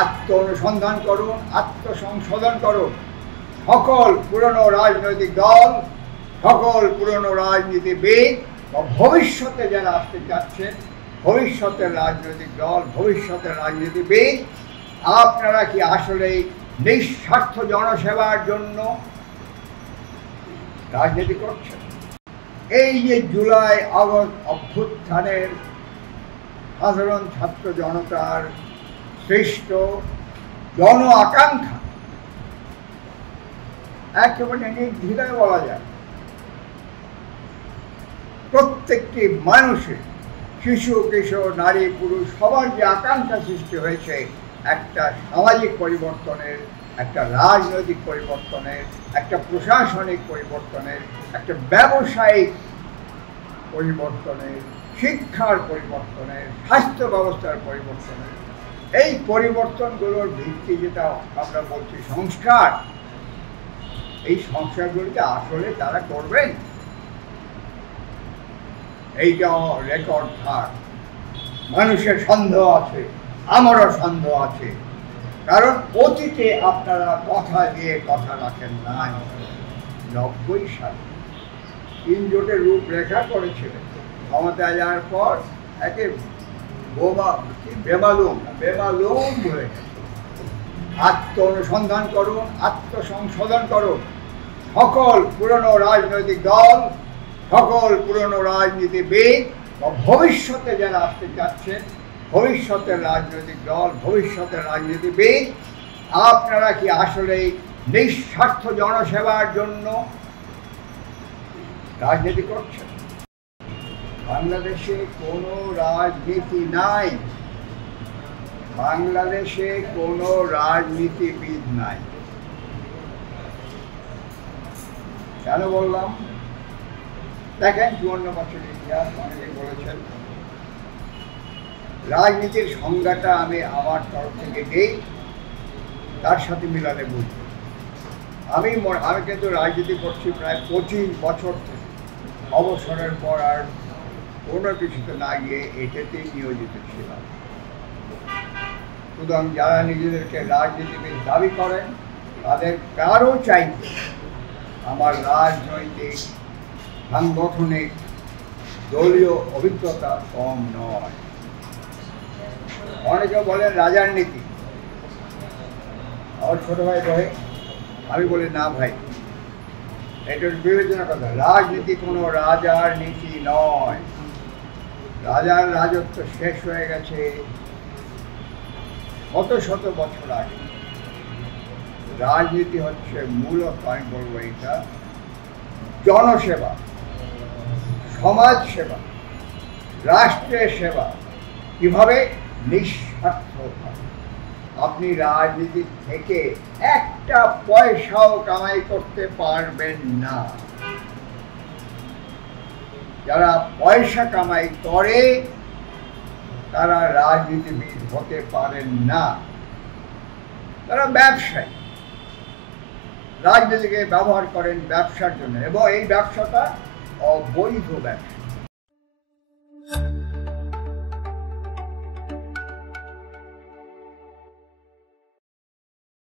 আত্ম অনুসন্ধান করুন, আত্মসংশোধন করুন। সকল পুরনো রাজনৈতিক দল, সকল পুরনো রাজনীতিবিদ বা ভবিষ্যতে যারা আসতে যাচ্ছেন, ভবিষ্যতের রাজনৈতিক দল, ভবিষ্যতের রাজনীতিবিদ, আপনারা কি আসলেই নিঃস্বার্থ জনসেবার জন্য রাজনীতি করছেন? এই যে জুলাই আগস্ট অভ্যুত্থানের সাধারণ ছাত্র জনতার সৃষ্ট জন আকাঙ্ক্ষা, একেবারে নির্দ্বিধায় বলা যায় প্রত্যেকটি মানুষের, শিশু কিশোর নারী পুরুষ সবার যে আকাঙ্ক্ষা সৃষ্টি হয়েছে একটা সামাজিক পরিবর্তনের, একটা রাজনৈতিক পরিবর্তনের, একটা প্রশাসনিক পরিবর্তনের, একটা ব্যবসায়িক পরিবর্তনের, শিক্ষার পরিবর্তনের, স্বাস্থ্য ব্যবস্থার পরিবর্তনের, এই পরিবর্তনগুলোর ভিত্তি যেটা আমরা বলছি সংস্কার, এই সংস্কারগুলিকে আসলে তারা করবেন, এইটা রেকর্ড থাক। মানুষের সন্দেহ আছে, আমারও সন্দেহ আছে, কারণ অতীতে আপনারা কথা দিয়ে কথা রাখেন নাই। 90 সালে 3 জোটের রূপরেখা করেছিলেন, ক্ষমতায় যাওয়ার পর একে বেমালুম হয়ে গেছে। আত্ম অনুসন্ধান করুন, আত্মসংশোধন করুন। সকল পুরনো রাজনৈতিক দল, সকল পুরনো রাজনীতিবিদ বা ভবিষ্যতে যারা আসতে যাচ্ছেন, ভবিষ্যতের রাজনৈতিক দল, ভবিষ্যতের রাজনীতিবিদ, আপনারা কি আসলেই নিঃস্বার্থ জনসেবার জন্য রাজনীতি করছেন? বাংলাদেশে কোনো রাজনীতি নাই, বাংলাদেশে কোনো রাজনীতিবিদ নাই। কেন বললাম? দেখেন 54 বছরের ইতিহাস, অনেকে বলেছেন। রাজনীতির সংজ্ঞাটা আমি আমার তরফ থেকে দিই, তার সাথে মিলালে বুঝব। আমি কিন্তু রাজনীতি করছি প্রায় 25 বছর থেকে। অবসরের পর আর কোনো কিছুতে না গিয়ে এটাতেই নিয়োজিত ছিলাম। সুতরাং যারা নিজেদেরকে রাজনীতিবিদ দাবি করেন তাদের কারো চাইতে আমার রাজনৈতিক, সাংগঠনিক, দলীয় অভিজ্ঞতা কম নয়। অনেকে বলেন রাজার নীতি, আমার ছোট ভাই বলে, আমি বলি না ভাই, এটা বিবেচনা কথা। রাজনীতি কোনো রাজার নীতি নয়। রাজার রাজত্ব শেষ হয়ে গেছে কত শত বছর আগে। রাজনীতি হচ্ছে মূলত, আমি বলবো এটা জনসেবা, সমাজ সেবা, রাষ্ট্রের সেবা। কিভাবে? নিঃস্বার্থ। আপনি রাজনীতি থেকে একটা পয়সাও কামাই করতে পারবেন না। যারা পয়সা কামাই করে তারা রাজনীতিবিদ হতে পারেন না। তারা ব্যবসায়ী, রাজনীতিকে ব্যবহার করেন ব্যবসার জন্য, এবং এই ব্যবসাটা অবৈধ ব্যবসা।